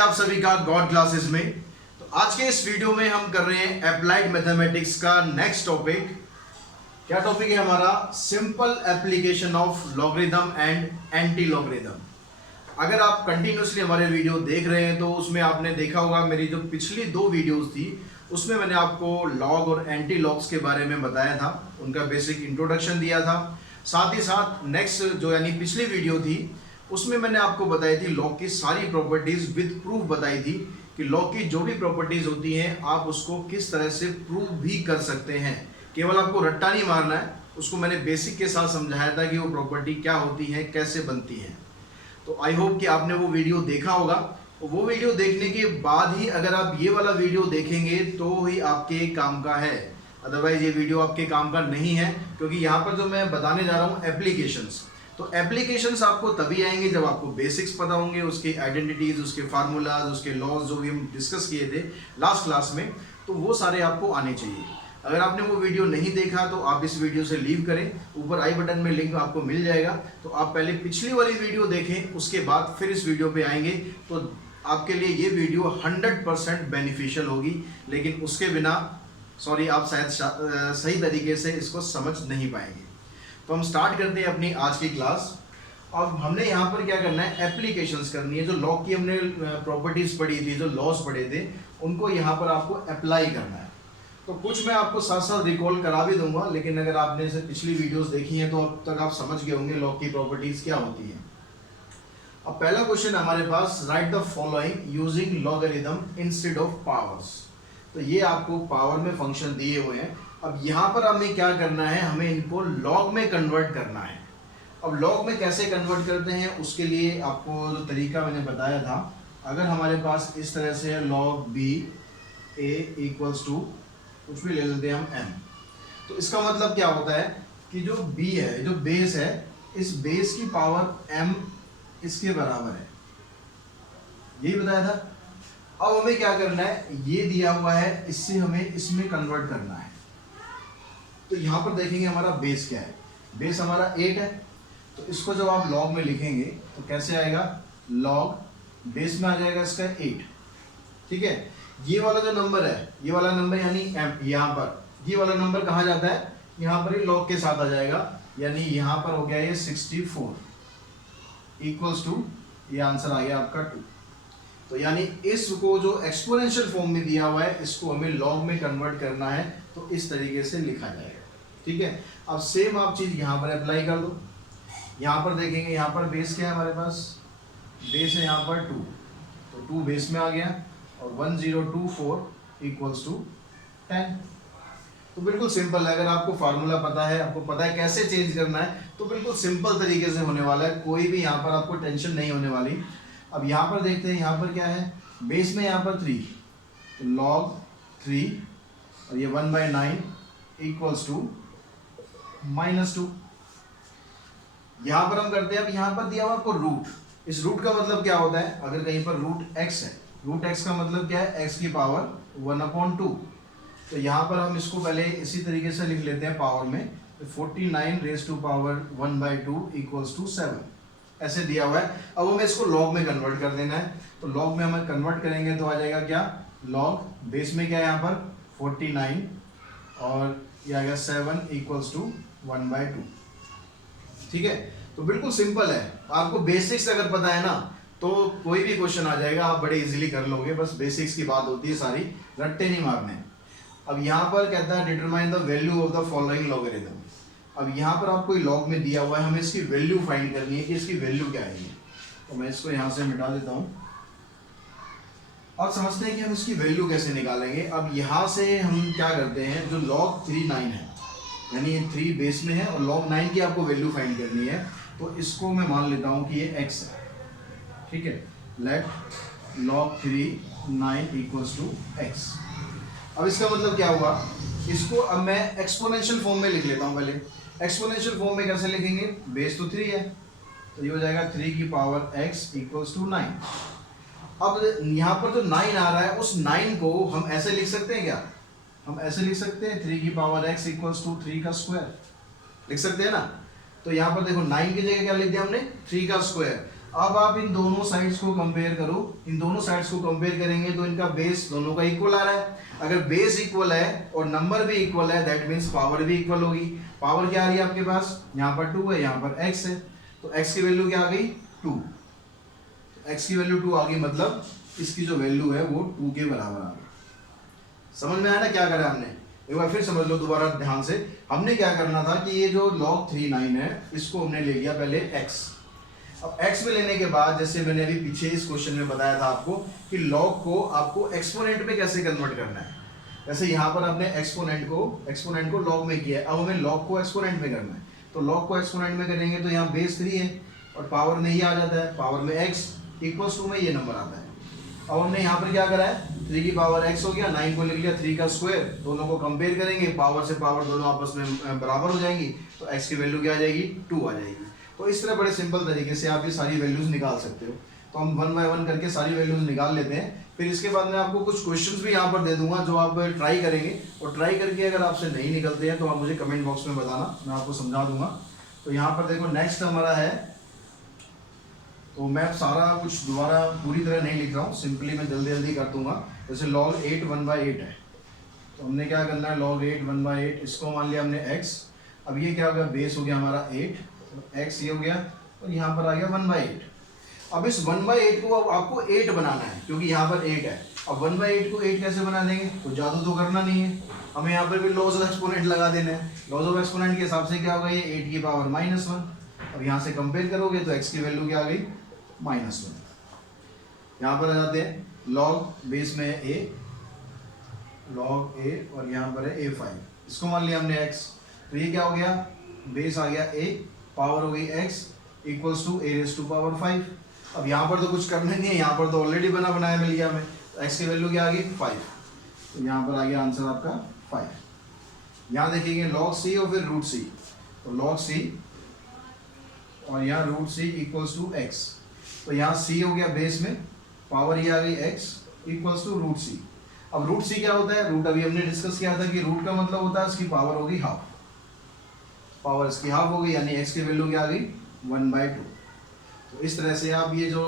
आप सभी का गॉड क्लासेस में। तो आज के इस वीडियो में हम कर रहे हैं अप्लाइड मैथमेटिक्स का नेक्स्ट टॉपिक। क्या टॉपिक है हमारा? Simple application of logarithm and anti logarithm. अगर आप कंटिन्यूसली हमारे वीडियो देख रहे हैं तो उसमें आपने देखा होगा, मेरी जो पिछली 2 वीडियोस थी उसमें मैंने आपको लॉग और एंटी लॉग्स के बारे में बताया था, उनका बेसिक इंट्रोडक्शन दिया था। साथ ही साथ नेक्स्ट जो यानी पिछली वीडियो थी उसमें मैंने आपको बताई थी लॉग की सारी प्रॉपर्टीज विद प्रूफ बताई थी कि लॉग की जो भी प्रॉपर्टीज होती हैं आप उसको किस तरह से प्रूव भी कर सकते हैं। केवल आपको रट्टा नहीं मारना है, उसको मैंने बेसिक के साथ समझाया था कि वो प्रॉपर्टी क्या होती है, कैसे बनती है। तो आई होप कि आपने वो वीडियो देखा होगा। वो वीडियो देखने के बाद ही अगर आप ये वाला वीडियो देखेंगे तो ही आपके काम का है, अदरवाइज ये वीडियो आपके काम का नहीं है। क्योंकि यहाँ पर जो मैं बताने जा रहा हूँ एप्लीकेशंस, तो एप्लीकेशंस आपको तभी आएंगे जब आपको बेसिक्स पता होंगे, उसके आइडेंटिटीज, उसके फार्मूलाज, उसके लॉज जो भी हम डिस्कस किए थे लास्ट क्लास में, तो वो सारे आपको आने चाहिए। अगर आपने वो वीडियो नहीं देखा तो आप इस वीडियो से लीव करें, ऊपर आई बटन में लिंक आपको मिल जाएगा। तो आप पहले पिछली वाली वीडियो देखें, उसके बाद फिर इस वीडियो पे आएंगे तो आपके लिए ये वीडियो 100% बेनिफिशियल होगी। लेकिन उसके बिना आप शायद सही तरीके से इसको समझ नहीं पाएंगे। तो हम स्टार्ट करते हैं अपनी आज की क्लास। अब हमने यहाँ पर क्या करना है, एप्लीकेशंस करनी है। जो लॉग की हमने प्रॉपर्टीज पढ़ी थी, जो लॉस पढ़े थे, उनको यहाँ पर आपको अप्लाई करना है। तो कुछ मैं आपको साथ साथ रिकॉल करा भी दूंगा, लेकिन अगर आपने इसे पिछली वीडियोस देखी हैं तो अब तक आप समझ गए होंगे लॉग की प्रॉपर्टीज क्या होती हैं। अब पहला क्वेश्चन हमारे पास, write the following using logarithm instead of powers. तो ये आपको पावर में फंक्शन दिए हुए हैं। अब यहाँ पर हमें क्या करना है, हमें इनको लॉग में कन्वर्ट करना है। अब लॉग में कैसे कन्वर्ट करते हैं, उसके लिए आपको जो तरीका मैंने बताया था, अगर हमारे पास इस तरह से है log b a equals to कुछ भी ले लेते हैं हम m, तो इसका मतलब क्या होता है कि जो b है, जो बेस है, इस बेस की पावर m इसके बराबर है, यही बताया था। अब हमें क्या करना है, ये दिया हुआ है, इससे हमें इसमें कन्वर्ट करना है। तो यहाँ पर देखेंगे हमारा बेस क्या है, बेस हमारा 8 है। तो इसको जब आप लॉग में लिखेंगे तो कैसे आएगा, लॉग बेस में आ जाएगा इसका 8, ठीक है। ये वाला जो नंबर है, ये वाला नंबर यानी m, यहाँ पर ये वाला नंबर कहाँ जाता है, यहाँ पर ही लॉग के साथ आ जाएगा, यानी यहाँ पर हो गया ये 64 इक्वल्स टू, ये आंसर आ गया आपका 2। तो यानी इसको जो एक्सपोनेंशियल फॉर्म में दिया हुआ है, इसको हमें लॉग में कन्वर्ट करना है, तो इस तरीके से लिखा जाएगा, ठीक है। अब सेम आप चीज़ यहाँ पर अप्लाई कर दो। यहाँ पर देखेंगे, यहाँ पर बेस क्या है हमारे पास, बेस है यहाँ पर 2, तो 2 बेस में आ गया और 1024 इक्वल्स टू 10। तो बिल्कुल सिंपल है, अगर आपको फार्मूला पता है, आपको पता है कैसे चेंज करना है, तो बिल्कुल सिंपल तरीके से होने वाला है, कोई भी यहाँ पर आपको टेंशन नहीं होने वाली। अब यहाँ पर देखते हैं, यहाँ पर क्या है, बेस में यहाँ पर 3, तो लॉग 3 और ये 1/9 इक्वल्स टू -2। यहाँ पर हम करते हैं, अब यहाँ पर दिया हुआ आपको रूट। इस रूट का मतलब क्या होता है, अगर कहीं पर रूट x है, रूट x का मतलब क्या है, x की पावर 1/2। तो यहाँ पर हम इसको पहले इसी तरीके से लिख लेते हैं पावर में, 49 raise to power 1/2 equals to 7, ऐसे दिया हुआ है। अब हमें इसको लॉग में कन्वर्ट कर देना है। तो लॉग में हमें कन्वर्ट करेंगे तो आ जाएगा क्या, लॉग बेस में क्या है यहाँ पर 49 और ये आ गया 7 इक्वल्स टू 1/2, ठीक है। तो बिल्कुल सिंपल है, आपको बेसिक्स अगर पता है ना तो कोई भी क्वेश्चन आ जाएगा, आप बड़े इजीली कर लोगे। बस बेसिक्स की बात होती है, सारी रट्टे नहीं मारने। अब यहाँ पर कहता है determine the value of the following logarithm. अब यहाँ पर आपको लॉग में दिया हुआ है, हमें इसकी वैल्यू फाइंड करनी है कि इसकी वैल्यू क्या आएगी। तो मैं इसको यहाँ से मिटा देता हूँ। अब समझते हैं कि हम इसकी वैल्यू कैसे निकालेंगे। अब यहाँ से हम क्या करते हैं, जो लॉग 39 है, यानी ये 3 बेस में है और log 9 की आपको वैल्यू फाइंड करनी है, तो इसको मैं मान लेता हूँ कि ये x है, ठीक है। Let log 39 equals to x। अब इसका मतलब क्या हुआ, इसको अब मैं एक्सपोनेंशियल फॉर्म में लिख लेता हूँ। पहले एक्सपोनेंशियल फॉर्म में कैसे लिखेंगे, बेस तो 3 है, तो ये हो जाएगा 3 की पावर x इक्वल्स टू 9। अब यहाँ पर जो 9 आ रहा है, उस 9 को हम ऐसे लिख सकते हैं क्या, हम ऐसे लिख सकते हैं 3 की पावर x इक्वल्स टू 3 का स्क्वायर, लिख सकते हैं ना। तो यहाँ पर देखो 9 की जगह क्या लिख दिया हमने, 3 का स्क्वायर। अब आप इन दोनों साइड्स को कंपेयर करो, इन दोनों साइड्स को कंपेयर करेंगे तो इनका बेस दोनों का इक्वल आ रहा है। अगर बेस इक्वल है और नंबर भी इक्वल है दैट मीन्स पावर भी इक्वल होगी। पावर क्या आ रही है आपके पास, यहाँ पर 2 है, यहाँ पर x है, तो x की वैल्यू क्या आ गई 2, x की वैल्यू 2 आ गई, मतलब इसकी जो वैल्यू है वो 2 के बराबर आ गई। समझ में आया ना क्या करा हमने, एक बार फिर समझ लो दोबारा ध्यान से। हमने क्या करना था कि ये जो log 39 है इसको हमने ले लिया पहले x। अब x में लेने के बाद जैसे मैंने अभी पीछे इस क्वेश्चन में बताया था आपको कि log को आपको एक्सपोनेंट में कैसे कन्वर्ट करना है। जैसे यहाँ पर आपने एक्सपोनेंट को log में किया है, अब हमें log को एक्सपोनेंट में करना है। तो log को एक्सपोनेंट में करेंगे तो यहाँ बेस 3 है और पावर में ही आ जाता है, पावर में x इक्वल्स टू में ये नंबर आता है। अब हमने यहाँ पर क्या करा है, 3 की पावर x हो गया, 9 को लिख लिया 3 का स्क्वायर, दोनों को कंपेयर करेंगे, पावर से पावर दोनों आपस में बराबर हो जाएंगी, तो x की वैल्यू क्या आ जाएगी 2 आ जाएगी। तो इस तरह बड़े सिंपल तरीके से आप ये सारी वैल्यूज निकाल सकते हो। तो हम 1 बाय 1 करके सारी वैल्यूज निकाल लेते हैं, फिर इसके बाद मैं आपको कुछ क्वेश्चंस भी यहाँ पर दे दूंगा जो आप ट्राई करेंगे, और ट्राई करके अगर आपसे नहीं निकलते हैं तो आप मुझे कमेंट बॉक्स में बताना, मैं आपको समझा दूंगा। तो यहाँ पर देखो नेक्स्ट हमारा है, तो मैं सारा कुछ दोबारा पूरी तरह नहीं लिख रहा हूँ, सिंपली मैं जल्दी जल्दी कर दूंगा। जैसे log 8 1/8 है, तो हमने क्या करना है log 8 1/8, इसको मान लिया हमने x। अब ये क्या हो गया, बेस हो गया हमारा 8, तो x ये हो गया और यहाँ पर आ गया 1/8। अब इस 1/8 को अब आपको 8 बनाना है क्योंकि यहाँ पर 8 है। अब 1/8 को 8 कैसे बना देंगे, तो जादू तो करना नहीं है, हमें यहाँ पर भी लॉज ऑफ एक्सपोनेंट लगा देना है। लॉज ऑफ एक्सपोनेंट के हिसाब से क्या होगा, ये 8 की पावर -1। अब यहाँ से कंपेयर करोगे तो x की वैल्यू क्या आ गई -1। यहाँ पर आ जाते हैं log बेस में है a, log a और यहाँ पर है a5, इसको मान लिया हमने x। तो ये क्या हो गया, बेस आ गया a, पावर हो गई x equals to a raise to power 5। अब यहाँ पर तो कुछ करना नहीं है, यहाँ पर तो ऑलरेडी बना बनाया मिल गया हमें, तो x की वैल्यू क्या आ गई 5। तो यहाँ पर आ गया आंसर आपका 5। यहाँ देखिए log c और फिर रूट c, तो log c और यहाँ root c equals to x। तो यहाँ c हो गया बेस में, पावर ये आ गई x equals to root c। अब रूट c क्या होता है, रूट अभी हमने डिस्कस किया था कि रूट का मतलब होता है इसकी पावर होगी हाफ, पावर इसकी हाफ हो गई, यानी x की वैल्यू क्या आ गई 1/2। तो इस तरह से आप ये जो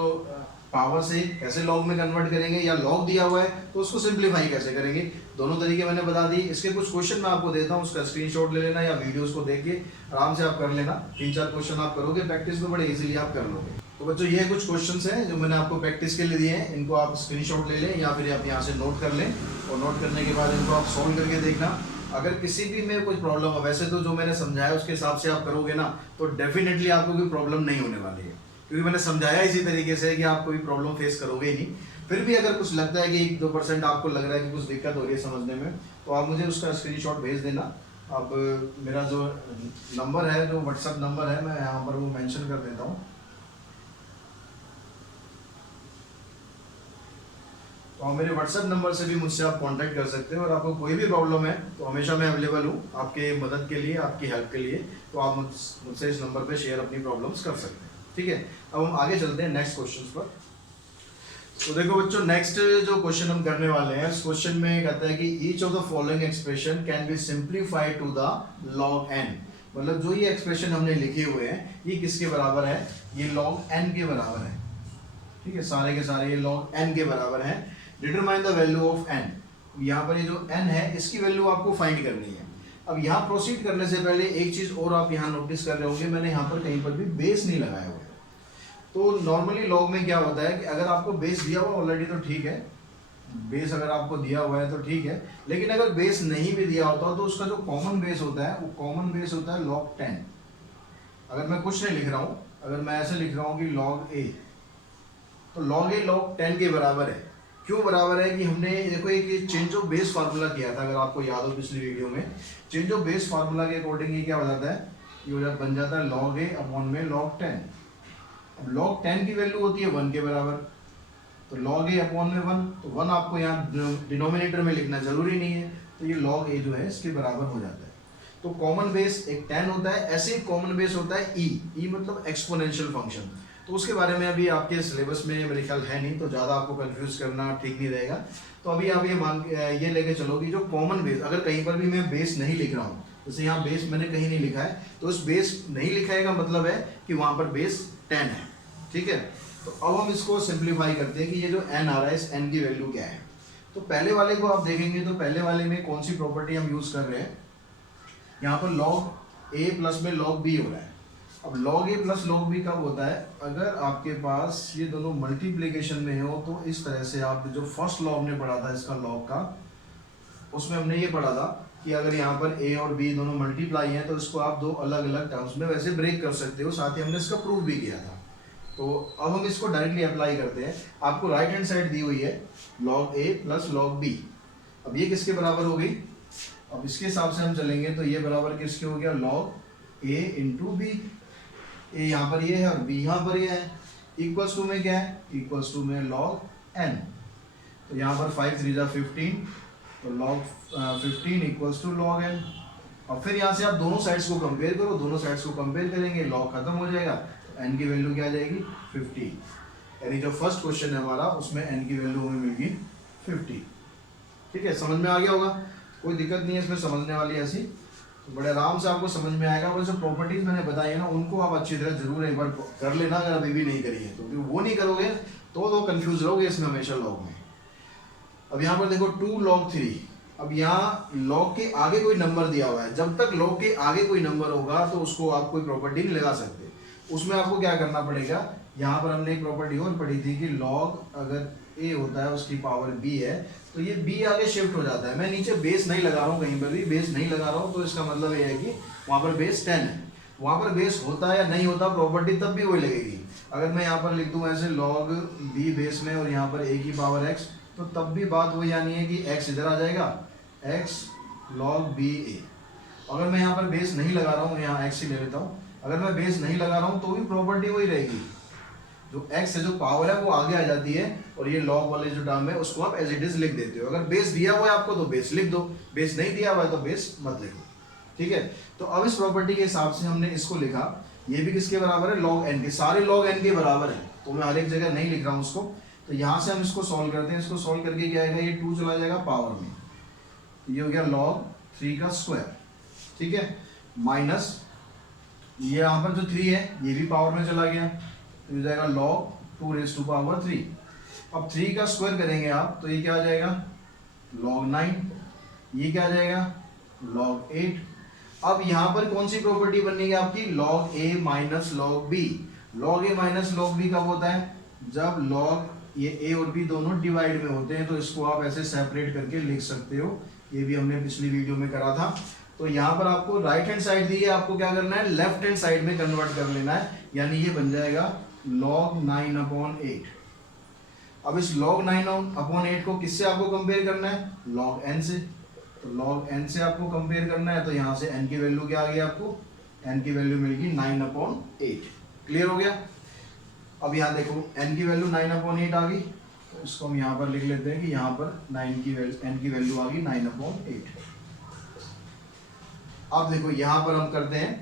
पावर से कैसे लॉग में कन्वर्ट करेंगे, या लॉग दिया हुआ है तो उसको सिंप्लीफाई कैसे करेंगे, दोनों तरीके मैंने बता दी। इसके कुछ क्वेश्चन मैं आपको देता हूँ, उसका स्क्रीनशॉट ले लेना या वीडियोस को देख के आराम से आप कर लेना। 3-4 क्वेश्चन आप करोगे प्रैक्टिस में, बड़े इजीली आप कर लोगे। तो बच्चों ये कुछ क्वेश्चंस हैं जो मैंने आपको प्रैक्टिस के लिए दिए हैं, इनको आप स्क्रीनशॉट ले लें या फिर आप यहाँ से नोट कर लें, और नोट करने के बाद इनको आप सॉल्व करके देखना। अगर किसी भी में कोई प्रॉब्लम है, वैसे तो जो मैंने समझाया उसके हिसाब से आप करोगे ना तो डेफिनेटली आपको कोई प्रॉब्लम नहीं होने वाली है, क्योंकि मैंने समझाया इसी तरीके से कि आप कोई प्रॉब्लम फेस करोगे ही नहीं। फिर भी अगर कुछ लगता है कि 1-2% आपको लग रहा है कि कुछ दिक्कत हो रही है समझने में, तो आप मुझे उसका स्क्रीनशॉट भेज देना। अब मेरा जो नंबर है, जो व्हाट्सएप नंबर है, मैं यहाँ पर वो मेंशन कर देता हूँ। तो आप मेरे व्हाट्सएप नंबर से भी मुझसे आप कांटेक्ट कर सकते हो, और आपको कोई भी प्रॉब्लम है तो हमेशा मैं अवेलेबल हूँ आपके मदद के लिए, आपकी हेल्प के लिए। तो आप मुझसे इस नंबर पे शेयर अपनी प्रॉब्लम्स कर सकते हैं, ठीक है। अब हम आगे चलते हैं नेक्स्ट क्वेश्चन पर। तो देखो बच्चों, नेक्स्ट जो क्वेश्चन हम करने वाले हैं, इस क्वेश्चन में कहता है कि each of the following expression can be simplified to the log n। मतलब जो ये एक्सप्रेशन हमने लिखे हुए हैं ये किसके बराबर है, ये log n के बराबर है, ठीक है। सारे के सारे ये log n के बराबर है। Determine the value of n, यहाँ पर ये जो n है इसकी वैल्यू आपको फाइंड करनी है। अब यहाँ प्रोसीड करने से पहले एक चीज और आप यहाँ नोटिस कर रहे होंगे, मैंने यहाँ पर कहीं पर भी बेस नहीं लगाया हुआ है। तो नॉर्मली लॉग में क्या होता है कि अगर आपको बेस दिया हुआ ऑलरेडी तो ठीक है, बेस अगर आपको दिया हुआ है तो ठीक है, लेकिन अगर बेस नहीं भी दिया होता तो उसका जो कॉमन बेस होता है वो कॉमन बेस होता है log 10। अगर मैं कुछ नहीं लिख रहा हूँ, अगर मैं ऐसे लिख रहा हूँ कि log a, तो log a log 10 के बराबर है। क्यों बराबर है कि हमने देखो एक चेंज ऑफ बेस फार्मूला किया था, अगर आपको याद हो पिछली वीडियो में। चेंज ऑफ बेस फार्मूला के अकॉर्डिंग ये क्या हो जाता है, ये बन जाता है log a अपॉन में log 10। अब log 10 की वैल्यू होती है 1 के बराबर, तो log a अपॉन में 1, तो 1 आपको यहाँ डिनोमिनेटर में लिखना जरूरी नहीं है, तो ये log a जो है इसके बराबर हो जाता है। तो कॉमन बेस एक 10 होता है, ऐसे ही कॉमन बेस होता है e मतलब एक्सपोनेंशियल फंक्शन। तो उसके बारे में अभी आपके सिलेबस में मेरे ख्याल है नहीं, तो ज़्यादा आपको कंफ्यूज करना ठीक नहीं रहेगा। तो अभी आप ये लेके चलो कि जो कॉमन बेस, अगर कहीं पर भी मैं बेस नहीं लिख रहा हूँ, जैसे यहाँ बेस मैंने कहीं नहीं लिखा है, तो उस बेस नहीं लिखा है का मतलब है कि वहाँ पर बेस 10 है, ठीक है, तो अब हम इसको सिंप्लीफाई करते हैं कि ये जो n आ रहा है, इस n की वैल्यू क्या है। तो पहले वाले को आप देखेंगे तो पहले वाले में कौन सी प्रॉपर्टी हम यूज कर रहे हैं, यहाँ पर log a प्लस में log b हो रहा है। अब log a plus log b कब होता है, अगर आपके पास ये दोनों मल्टीप्लीकेशन में हो, तो इस तरह से आप जो फर्स्ट लॉ हमने पढ़ा था इसका log का, उसमें हमने ये पढ़ा था कि अगर यहाँ पर a और b दोनों मल्टीप्लाई हैं तो इसको आप दो अलग अलग टर्म्स में वैसे ब्रेक कर सकते हो, साथ ही हमने इसका प्रूफ भी किया था। तो अब हम इसको डायरेक्टली अप्लाई करते हैं। आपको राइट हैंड साइड दी हुई है log a plus log b। अब ये किसके बराबर हो गई, अब इसके हिसाब से हम चलेंगे तो ये बराबर किसके हो गया, log a इंटू बी। ए यहाँ पर ये है और b यहाँ पर ये है, इक्वल्स टू में क्या है, इक्वल्स टू में log n। तो यहाँ पर 5 3 जा 15, तो log 15 equals to log n। और फिर यहाँ से आप दोनों साइड्स को कंपेयर करो, दोनों साइड्स को कंपेयर करेंगे, log खत्म हो जाएगा, तो n की वैल्यू क्या आ जाएगी 50। यानी जो फर्स्ट क्वेश्चन है हमारा उसमें n की वैल्यू हमें मिल गई 50। ठीक है, समझ में आ गया होगा, कोई दिक्कत नहीं है इसमें समझने वाली ऐसी, तो बड़े आराम से आपको समझ में आएगा। बस जो प्रॉपर्टीज मैंने बताई है ना, उनको आप अच्छी तरह जरूर एक बार कर लेना, अगर अभी भी नहीं करी है तो, वो नहीं करोगे तो कंफ्यूज रहोगे इसमें हमेशा लॉग में। अब यहाँ पर देखो 2 log 3, अब यहाँ log के आगे कोई नंबर दिया हुआ है, जब तक log के आगे कोई नंबर होगा तो उसको आप कोई प्रॉपर्टी नहीं लगा सकते। उसमें आपको क्या करना पड़ेगा, यहाँ पर हमने एक प्रॉपर्टी और पढ़ी थी कि log अगर a होता है उसकी पावर b है, तो ये b आगे शिफ्ट हो जाता है। मैं नीचे बेस नहीं लगा रहा हूँ, कहीं पर भी बेस नहीं लगा रहा हूँ, तो इसका मतलब ये है कि वहाँ पर बेस 10 है। वहाँ पर बेस होता है या नहीं होता, प्रॉपर्टी तब भी वही लगेगी। अगर मैं यहाँ पर लिख दूँ ऐसे log b बेस में और यहाँ पर a की पावर x, तो तब भी बात वही आनी है कि x इधर आ जाएगा, x log b a। अगर मैं यहाँ पर बेस नहीं लगा रहा हूँ, यहाँ x ही ले लेता हूँ, अगर मैं बेस नहीं लगा रहा हूँ तो भी प्रॉपर्टी वही रहेगी, जो x है जो पावर है वो आगे आ जाती है, और ये log वाले जो टर्म है उसको आप एज इट इज लिख देते हो। अगर बेस दिया हुआ है आपको तो बेस लिख दो, बेस नहीं दिया हुआ है तो बेस मत लिखो। ठीक है, तो अब इस प्रॉपर्टी के हिसाब से हमने इसको लिखा, ये भी किसके बराबर है, log n के, सारे log n के बराबर है, तो मैं हर एक जगह नहीं लिख रहा हूँ उसको। तो यहाँ से हम इसको सॉल्व करते हैं, इसको सॉल्व करके क्या आएगा, ये 2 चला जाएगा पावर में, ये हो गया log 3 का स्क्वायर। ठीक है, माइनस ये यहाँ पर जो 3 है ये भी पावर में चला गया, तो हो जाएगा log 2 रेज़ टू पावर 3। अब 3 का स्क्वायर करेंगे आप तो ये क्या आ जाएगा, log 9, ये क्या आ जाएगा, log 8। अब यहाँ पर कौन सी प्रॉपर्टी बनेगी आपकी, log a minus log b। log a minus log b कब होता है, जब log ये a और b दोनों डिवाइड में होते हैं, तो इसको आप ऐसे सेपरेट करके लिख सकते हो, ये भी हमने पिछली वीडियो में करा था। तो यहाँ पर आपको राइट हैंड साइड दी है, आपको क्या करना है, लेफ्ट हैंड साइड में कन्वर्ट कर लेना है, यानी ये बन जाएगा log 9/8। अब इस log 9/8 को किससे आपको कंपेयर करना है, log n से। तो log n से आपको कंपेयर करना है, तो यहाँ से n की वैल्यू क्या आ गई, आपको n की वैल्यू मिल गई 9/8। क्लियर हो गया। अब यहाँ देखो n की वैल्यू 9/8 आ गई, तो इसको हम यहाँ पर लिख लेते हैं कि यहाँ पर n की वैल्यू आ गई 9/8। अब देखो यहाँ पर हम करते हैं,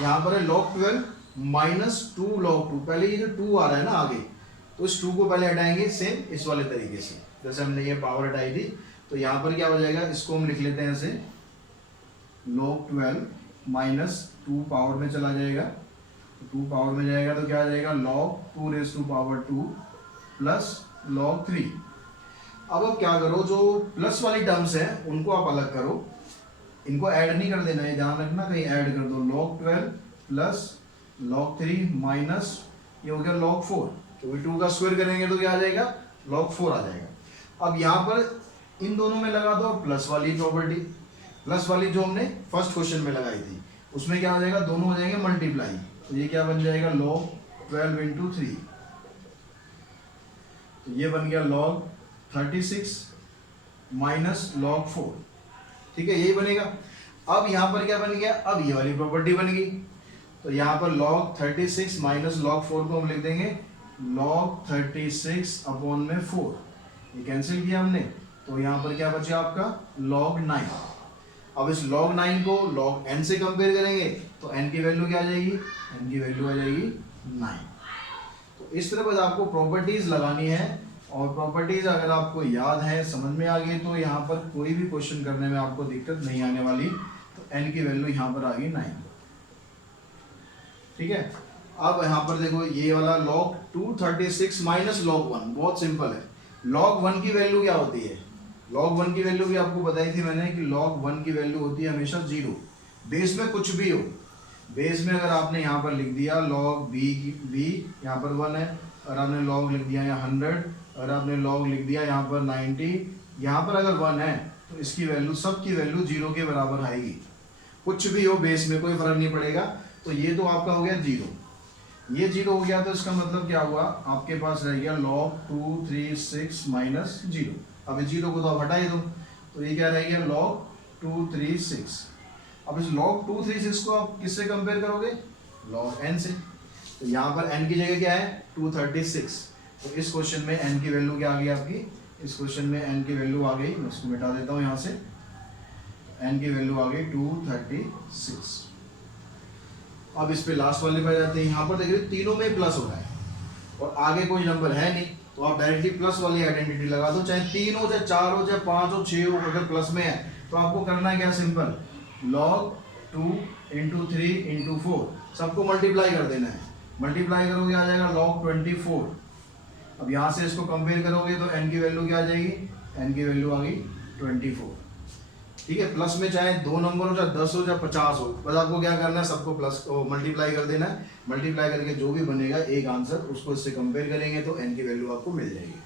यहाँ पर है log 12 माइनस 2 log 2। पहले ये जो 2 आ रहा है ना आगे, तो इस 2 को पहले हटाएंगे सेम इस वाले तरीके से, जैसे हमने ये पावर हटाई थी। तो यहाँ पर क्या हो जाएगा, इसको हम लिख लेते हैं ऐसे, log 12 माइनस 2 पावर में चला जाएगा, तो 2 पावर में जाएगा तो क्या आ जाएगा, log 2 raise to power 2 plus log 3। अब क्या करो, जो प्लस वाली टर्म्स हैं उनको आप अलग करो, इनको ऐड नहीं कर देना है, ध्यान रखना कहीं ऐड कर दो, log 12 प्लस log 3 माइनस ये हो गया log 4, क्योंकि 2 का स्क्वायर करेंगे तो क्या आ जाएगा, log 4 आ जाएगा। अब यहाँ पर इन दोनों में लगा दो प्लस वाली प्रॉपर्टी, प्लस वाली जो हमने फर्स्ट क्वेश्चन में लगाई थी, उसमें क्या हो जाएगा, दोनों हो जाएंगे मल्टीप्लाई, तो ये क्या बन जाएगा, log 12 इंटू 3, तो ये बन गया log 36 माइनस log 4। ठीक है, यही बनेगा। अब यहाँ पर क्या बन गया, अब ये वाली प्रॉपर्टी बन गई, तो यहाँ पर log 36 माइनस log 4 को हम लिख देंगे log 36 अपॉन में 4, ये कैंसिल किया हमने, तो यहाँ पर क्या बचा आपका log 9। अब इस log 9 को log n से कंपेयर करेंगे तो n की वैल्यू क्या आ जाएगी, n की वैल्यू आ जाएगी 9। तो इस तरह बस आपको प्रॉपर्टीज लगानी है, और प्रॉपर्टीज अगर आपको याद है, समझ में आ गई, तो यहाँ पर कोई भी क्वेश्चन करने में आपको दिक्कत नहीं आने वाली। तो n की वैल्यू यहाँ पर आ गई 9। ठीक है, अब यहाँ पर देखो ये वाला log 236 माइनस log 1, बहुत सिंपल है। log 1 की वैल्यू क्या होती है? log 1 की वैल्यू भी आपको बताई थी मैंने कि log 1 की वैल्यू होती है हमेशा 0। बेस में कुछ भी हो, बेस में अगर आपने यहाँ पर लिख दिया log b यहाँ पर 1 है, और आपने log लिख दिया यहाँ 100, और आपने log लिख दिया यहाँ पर 90, यहाँ पर अगर 1 है तो इसकी वैल्यू, सबकी वैल्यू 0 के बराबर आएगी। कुछ भी हो बेस में कोई फर्क नहीं पड़ेगा। तो ये तो आपका हो गया 0, ये 0 हो गया। तो इसका मतलब क्या हुआ, आपके पास रह गया log 236 माइनस 0। अब इस 0 को तो आप हटा ही दो, तो ये क्या रह गया log 236। अब इस log 236 को आप किससे कंपेयर करोगे? log n से। तो यहाँ पर n की जगह क्या है? 236। तो इस क्वेश्चन में n की वैल्यू क्या आ गई आपकी? इस क्वेश्चन में n की वैल्यू आ गई, मैं उसको मिटा देता हूँ यहाँ से। n की वैल्यू आ गई 236। अब इस पे लास्ट वाले पे जाते हैं। यहाँ पर देखिए तीनों में प्लस हो रहा है और आगे कोई नंबर है नहीं, तो आप डायरेक्टली प्लस वाली आइडेंटिटी लगा दो। चाहे 3 हो, चाहे 4 हो, चाहे 5 हो, 6 हो, अगर प्लस में है तो आपको करना है क्या? सिंपल, log 2 इंटू 3 इंटू 4 सबको मल्टीप्लाई कर देना है। मल्टीप्लाई करोगे आ जाएगा log 24। अब यहाँ से इसको कंपेयर करोगे तो n की वैल्यू क्या आ जाएगी? n की वैल्यू आ गई 24। ठीक है, प्लस में चाहे 2 नंबर हो, चाहे 10 हो, चाहे 50 हो, बस आपको क्या करना है? सबको प्लस मल्टीप्लाई कर देना है। मल्टीप्लाई करके जो भी बनेगा एक आंसर, उसको इससे कंपेयर करेंगे तो n की वैल्यू आपको मिल जाएगी।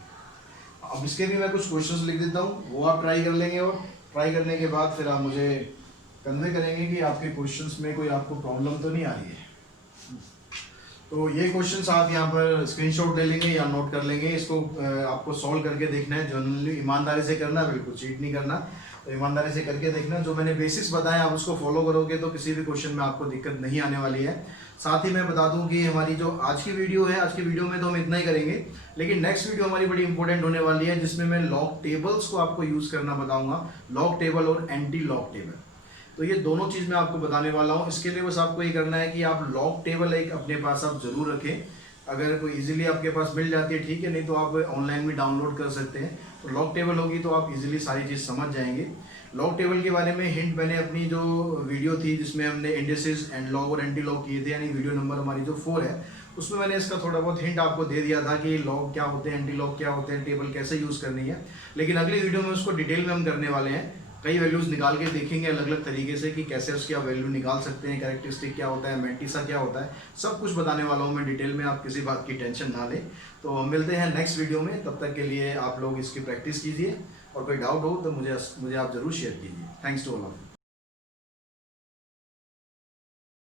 अब इसके भी मैं कुछ क्वेश्चंस लिख देता हूँ, वो आप ट्राई कर लेंगे, और ट्राई करने के बाद फिर आप मुझे कन्वे करेंगे कि आपके क्वेश्चंस में कोई आपको प्रॉब्लम तो नहीं आ रही है। तो ये क्वेश्चंस आप यहाँ पर स्क्रीनशॉट ले लेंगे या नोट कर लेंगे। इसको आपको सॉल्व करके देखना है, जनरली ईमानदारी से करना है, बिल्कुल चीट नहीं करना। तो ईमानदारी से करके देखना, जो मैंने बेसिक्स बताए आप उसको फॉलो करोगे तो किसी भी क्वेश्चन में आपको दिक्कत नहीं आने वाली है। साथ ही मैं बता दूं कि हमारी जो आज की वीडियो है, आज की वीडियो में तो हम इतना ही करेंगे, लेकिन नेक्स्ट वीडियो हमारी बड़ी इंपॉर्टेंट होने वाली है, जिसमें मैं लॉग टेबल्स को आपको यूज़ करना बताऊँगा, लॉग टेबल और एंटी लॉग टेबल। तो ये दोनों चीज़ मैं आपको बताने वाला हूँ। इसके लिए बस आपको ये करना है कि आप लॉग टेबल एक अपने पास आप ज़रूर रखें। अगर कोई इजीली आपके पास मिल जाती है ठीक है, नहीं तो आप ऑनलाइन भी डाउनलोड कर सकते हैं। तो लॉग टेबल होगी तो आप इजीली सारी चीज़ समझ जाएंगे। लॉग टेबल के बारे में हिंट मैंने अपनी जो वीडियो थी जिसमें हमने इंडिसेस एंड लॉग और एंटी लॉग किए थे, यानी वीडियो नंबर हमारी जो 4 है, उसमें मैंने इसका थोड़ा बहुत हिंट आपको दे दिया था कि लॉग क्या होते हैं, एंटी लॉग क्या होते हैं, टेबल कैसे यूज़ करनी है। लेकिन अगली वीडियो में उसको डिटेल में हम करने वाले हैं। कई वैल्यूज़ निकाल के देखेंगे अलग अलग तरीके से कि कैसे उसकी आप वैल्यू निकाल सकते हैं, कैरेक्टरिस्टिक क्या होता है, मैट्रिक्स क्या होता है, सब कुछ बताने वाला हूँ मैं डिटेल में। आप किसी बात की टेंशन ना लें। तो मिलते हैं नेक्स्ट वीडियो में, तब तक के लिए आप लोग इसकी प्रैक्टिस कीजिए, और कोई डाउट हो तो मुझे आप ज़रूर शेयर कीजिए। Thanks to all of you.